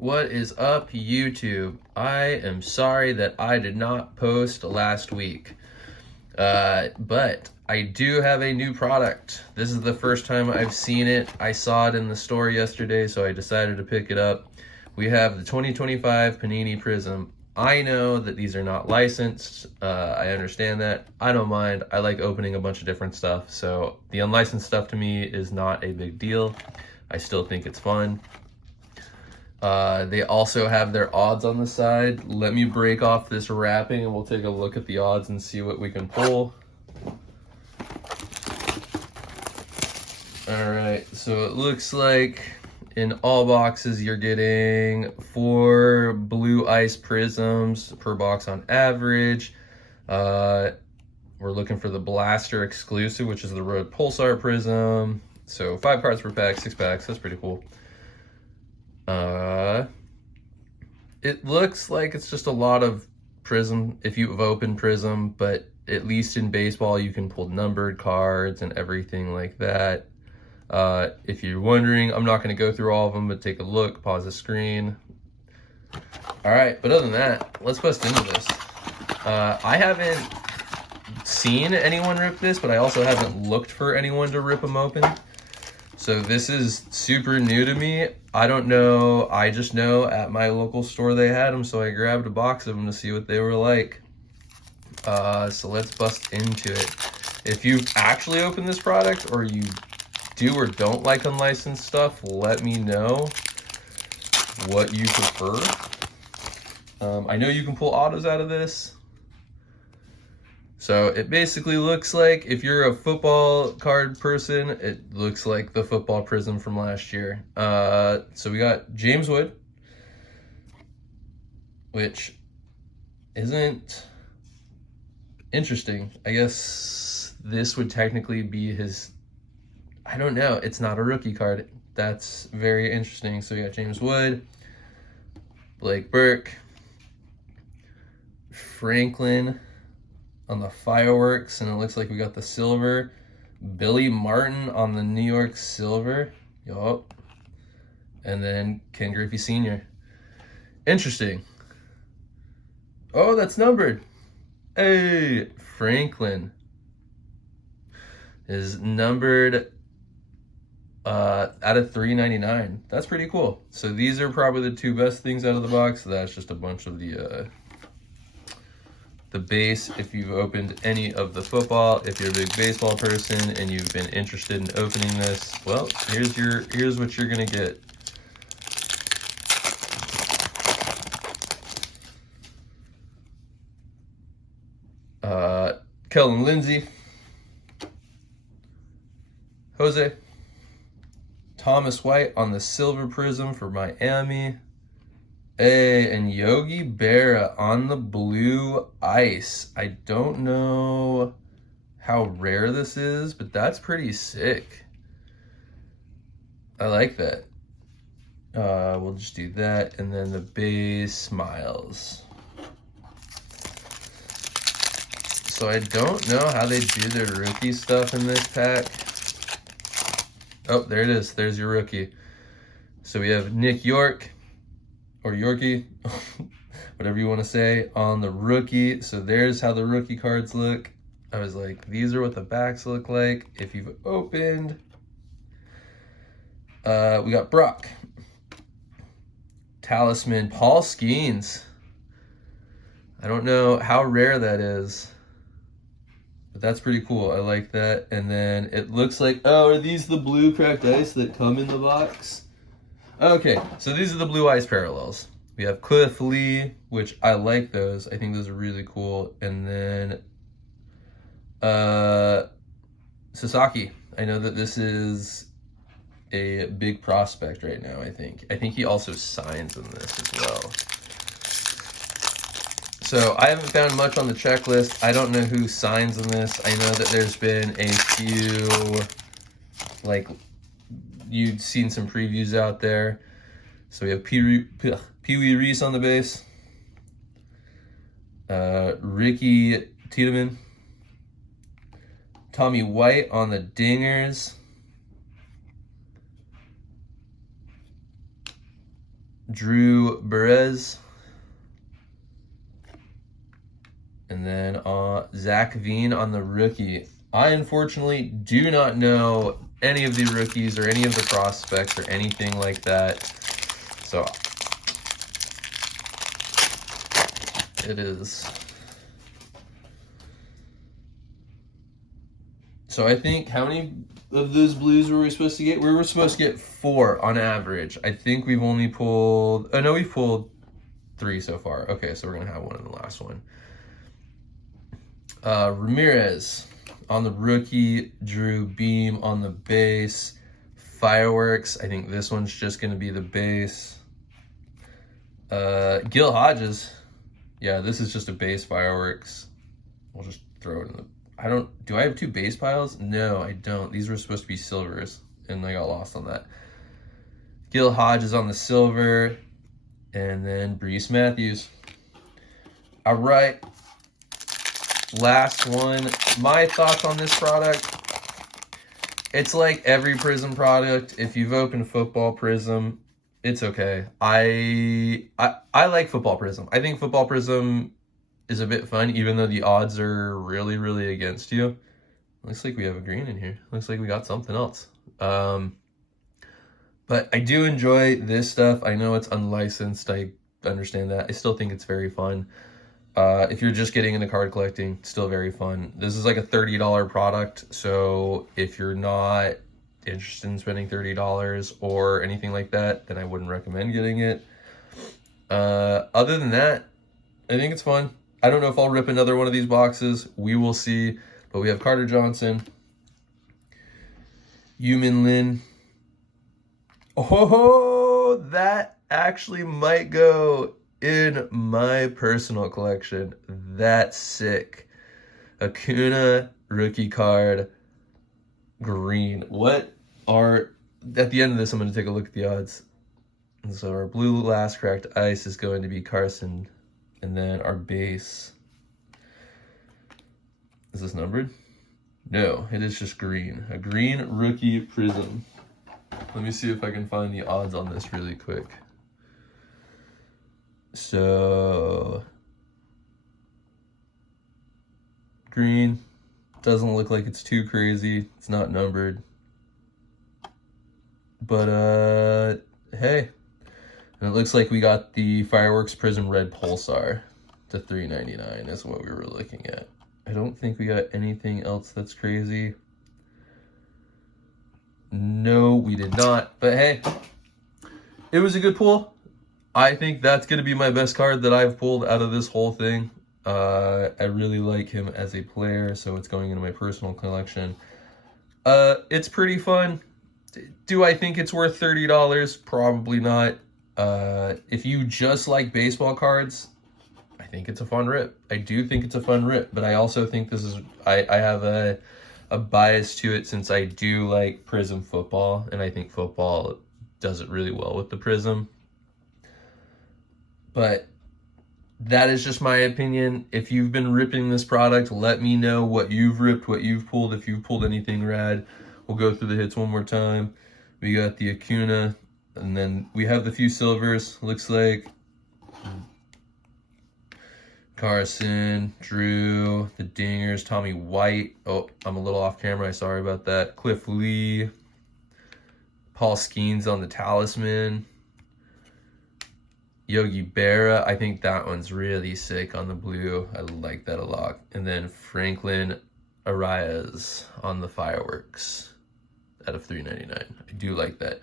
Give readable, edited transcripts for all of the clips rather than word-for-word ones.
What is up, YouTube? I am sorry that I did not post last week, but I do have a new product. This is the first time I've seen it. I saw it in the store yesterday, so I decided to pick it up. We have the 2025 Panini Prizm. I know that these are not licensed. I understand that. I don't mind. I like opening a bunch of different stuff, so the unlicensed stuff to me is not a big deal. I still think it's fun. They also have their odds on the side. Let me break off this wrapping and we'll take a look at the odds and see what we can pull. All right, so it looks like in all boxes you're getting 4 blue ice prisms per box on average. We're looking for the Blaster exclusive, which is the Road Pulsar Prism. So 5 cards per pack, 6 packs. That's pretty cool. It looks like it's just a lot of Prism if you've opened Prism, but at least in baseball you can pull numbered cards and everything like that. If you're wondering, I'm not going to go through all of them, but take a look, pause the screen. All right, but other than that, let's bust into this. I haven't seen anyone rip this, but I also haven't looked for anyone to rip them open. So this is super new to me. I don't know. I just know at my local store they had them, so I grabbed a box of them to see what they were like. So let's bust into it. If you've actually opened this product or you do or don't like unlicensed stuff, let me know what you prefer. I know you can pull autos out of this. So it basically looks like, if you're a football card person, it looks like the football Prism from last year. So we got James Wood, which isn't interesting. I guess this would technically be his, I don't know, it's not a rookie card. That's very interesting. So we got James Wood, Blake Burke, Franklin on the fireworks, and it looks like we got the silver. Billy Martin on the New York silver. Yup. And then Ken Griffey Sr. Interesting. Oh, that's numbered. Hey, Franklin is numbered out of 399. That's pretty cool. So these are probably the 2 best things out of the box. So that's just a bunch of the base. If you've opened any of the football, if you're a big baseball person and you've been interested in opening this, well, here's what you're gonna get. Kellen Lindsey, Jose, Thomas White on the silver prism for Miami. Hey, and Yogi Berra on the blue ice. I don't know how rare this is, but that's pretty sick. I like that. We'll just do that, and then the base Miles. So I don't know how they do their rookie stuff in this pack. Oh, there it is. There's your rookie. So we have Nick York, or Yorkie, whatever you want to say, on the rookie. So there's how the rookie cards look. I was like, these are what the backs look like. If you've opened, we got Brock, Talisman, Paul Skeens. I don't know how rare that is, but that's pretty cool. I like that. And then it looks like, oh, are these the blue cracked ice that come in the box? Okay, so these are the blue ice parallels. We have Cliff Lee, which I like those. I think those are really cool. And then Sasaki. I know that this is a big prospect right now, I think. I think he also signs in this as well. So I haven't found much on the checklist. I don't know who signs in this. I know that there's been a few, like, you've seen some previews out there. So we have Pee-wee Reese on the base, Ricky Tiedemann, Tommy White on the dingers, Drew Perez. And then Zach Veen on the rookie. I unfortunately do not know any of the rookies or any of the prospects or anything like that. So it is. So I think, how many of those blues were we supposed to get? We were supposed to get 4 on average. I think we've only pulled, oh no, we've pulled 3 so far. Okay, so we're going to have one in the last one. Ramirez on the rookie, Drew Beam on the base, Fireworks. I think this one's just going to be the base. Gil Hodges. Yeah, this is just a base Fireworks. We'll just throw it in the... do I have 2 base piles? No, I don't. These were supposed to be silvers, and I got lost on that. Gil Hodges on the silver, and then Brees Matthews. All right. Last one. My thoughts on this product. It's like every Prizm product. If you've opened Football Prizm, it's okay. I like Football Prizm. I think Football Prizm is a bit fun, even though the odds are really, really against you. Looks like we have a green in here. Looks like we got something else. But I do enjoy this stuff. I know it's unlicensed. I understand that. I still think it's very fun. If you're just getting into card collecting, still very fun. This is like a $30 product, so if you're not interested in spending $30 or anything like that, then I wouldn't recommend getting it. Other than that, I think it's fun. I don't know if I'll rip another one of these boxes. We will see. But we have Carter Johnson, Yumin Lin. Oh, that actually might go in my personal collection. That's sick. Acuna rookie card, green. What are, at the end of this, I'm going to take a look at the odds. And so our blue last cracked ice is going to be Carson. And then our base. Is this numbered? No, it is just green. A green rookie Prizm. Let me see if I can find the odds on this really quick. So, green. Doesn't look like it's too crazy. It's not numbered. But, hey. And it looks like we got the Fireworks Prizm Red Pulsar to $3.99 is what we were looking at. I don't think we got anything else that's crazy. No, we did not. But hey, it was a good pull. I think that's going to be my best card that I've pulled out of this whole thing. I really like him as a player, so it's going into my personal collection. It's pretty fun. Do I think it's worth $30? Probably not. If you just like baseball cards, I think it's a fun rip. I do think it's a fun rip, but I also think this is, I have a bias to it since I do like Prizm football, and I think football does it really well with the Prizm. But that is just my opinion. If you've been ripping this product, let me know what you've ripped, what you've pulled, if you've pulled anything rad. We'll go through the hits one more time. We got the Acuna, and then we have the few silvers. Looks like Carson, Drew, the Dingers, Tommy White. Oh, I'm a little off camera. Sorry about that. Cliff Lee, Paul Skeens on the Talisman, Yogi Berra. I think that one's really sick on the blue. I like that a lot. And then Franklin Arias on the Fireworks out of $3.99. I do like that.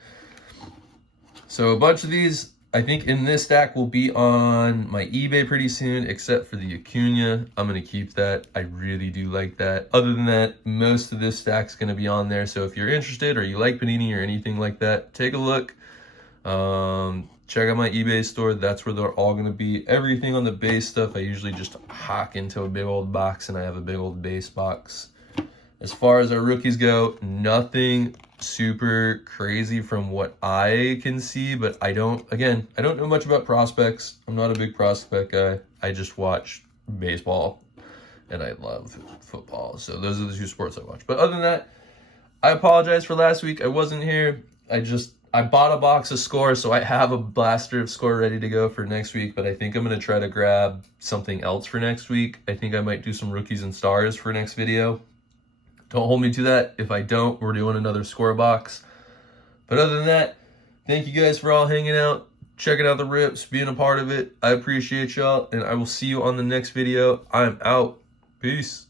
So a bunch of these, I think in this stack will be on my eBay pretty soon, except for the Acuna. I'm going to keep that. I really do like that. Other than that, most of this stack's going to be on there. So if you're interested or you like Panini or anything like that, take a look. Check out my eBay store. That's where they're all going to be. Everything on the base stuff, I usually just hack into a big old box, and I have a big old base box. As far as our rookies go, nothing super crazy from what I can see, but I don't know much about prospects. I'm not a big prospect guy. I just watch baseball, and I love football. So those are the two sports I watch. But other than that, I apologize for last week. I wasn't here. I just I bought a box of Score, so I have a blaster of Score ready to go for next week, but I think I'm going to try to grab something else for next week. I think I might do some Rookies and Stars for next video. Don't hold me to that. If I don't, we're doing another Score box. But other than that, thank you guys for all hanging out, checking out the rips, being a part of it. I appreciate y'all, and I will see you on the next video. I'm out. Peace.